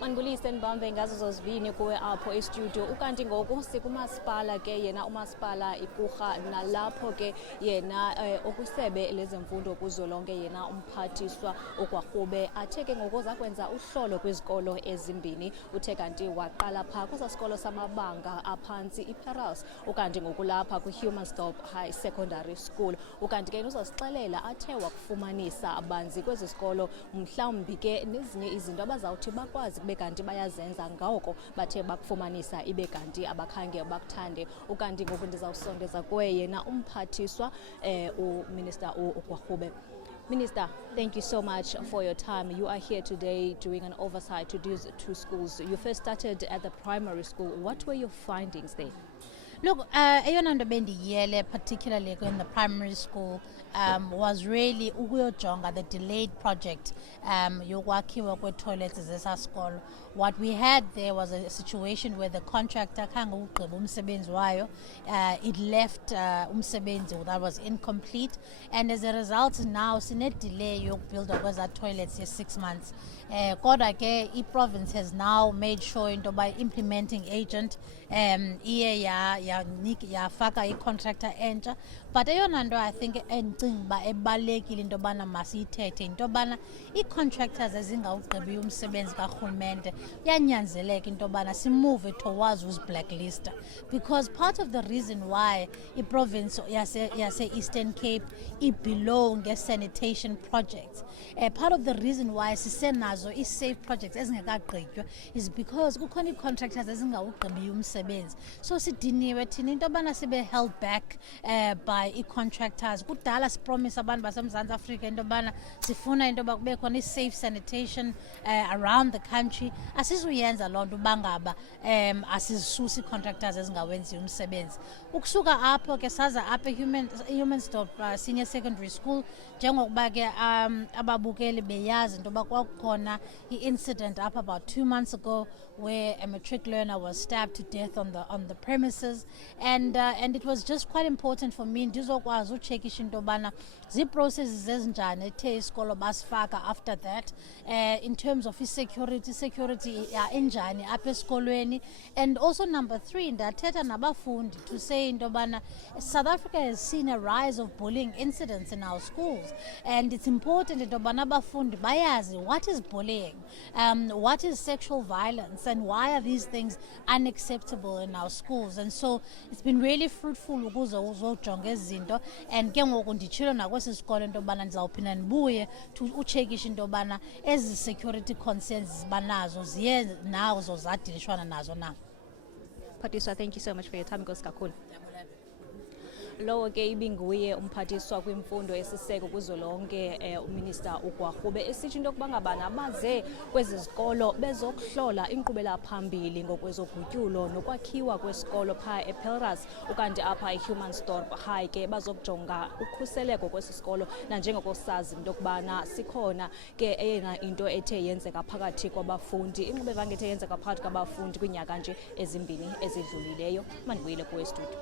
Manibulise nibambe ngazo zozibini kuwe apho e-studio. Ukanti ngoku sikumasipala ke yena umasipala iKurha nalapho ke yena okusebe lezemfundo kuzolonke yena umphathiswa uGwarhube athe ke ngoku zakwenza uhlolo kwizikolo ezimbini. Uthe kanti waqala pha kwesasikolo samabanga aphantsi iPerals ukanti ngokulapha kwiHumansdorp High Secondary School. Ukanti ke uzasixelela athe wakufumanisa abanzi kwezi sikolo mhlawumbi ke nezinye izinto abazawuthi bakwazi kube kanti bayazenza ngoko bathe bakufumanisa ibe kanti abakhange bakuthande. Ukanti ngoku ndizawusondeza kuwe yena umphathiswa uMinister uGwarhube. Minister, thank you so much for your time. You are here today doing an oversight to these two schools. You first started at the primary school. What were your findings there? Look, eyona nto bendiyiyele particularly in the primary school was really ukuyojonga the delayed project yokwakhiwa kwe-toilets zesasikolo. What we had there was a situation where the contractor khange ugqiba umsebenzi wayo. It left umsebenzi that was incomplete, and as a result now sine-delay yokubuilda kweza toilets ye-6 months. Kodwa ke i-province has now made sure into by implementing agent iye yafaka i-contractor entsha. But eyona nto I think endicinga uba ebalulekile into yobana masiyithethe into yobana ii-contractors ezingawugqibi umsebenzi karhulumente kuyanyanzeleka into yobana simove towards uziblacklista, because part of the reason why iprovince yase-Eastern Cape below nge-sanitation projects, part of the reason why sisenazo i-safe projects ezingekagqitywa is because kukhona ii-contractors ezingawugqibi umsebenzi. So sidiniwe thina into yobana sibe held back by i-contractors. Kudala sipromise abantu baseMzantsi Afrika into yobana sifuna into yoba kube khona i-safe sanitation around the country. Asizuyenza loo nto uba ngaba asizisusi ii-contractors ezingawenzi umsebenzi. Ukusuka apho ke saza apha eHumansdorp Senior Secondary School, njengokuba ke ababukeli beyazi into yoba kwakukhona i-incident up about 2 months ago where a matric learner was stabbed to death on the premises, and it was just quite important for me ndizokwazi uchekisha into yobana zii-processes ezinjani ethe isikolo basifaka after that in terms of security enjani apha esikolweni. And also number 3, ndathetha nabafundi to say into yobana South Africa has seen a rise of bullying incidents in our schools, and it's important into yobana abafundi bayazi what is bullying, what is sexual violence, and why are these things unacceptable in our schools. And so it's been really fruitful ukuze uzojonga ezi zinto, and ke ngoku nditshilo nakwesi sikolo into yobana ndizawuphinda ndibuye uchekisha into yobana ezi security concerns banazo ziye nazo zadilishwana nazo na. Mphathiswa, thank you so much for your time. Nkosi kakhulu. Lowo ke ibinguye umphathiswa kwimfundo esiseko kuzolonke uMinister uGwarhube esithi into yokuba ngabana abaze kwezi zikolo bezokuhlola inkqubela phambili ngokwezogutyulo nokwakhiwa kwesikolo pha ePelras ukanti apha eHumansdorp High ke bazokujonga ukhuseleko kwesi sikolo, nanjengoko sazi into yokubana sikhona ke eyona into ethe yenzeka phakathi kwabafundi, inkqubela ethe yenzeka phakathi kwabafundi kwinyaka nje ezimbini ezidlulileyo. Mandibuyele kuwe studio.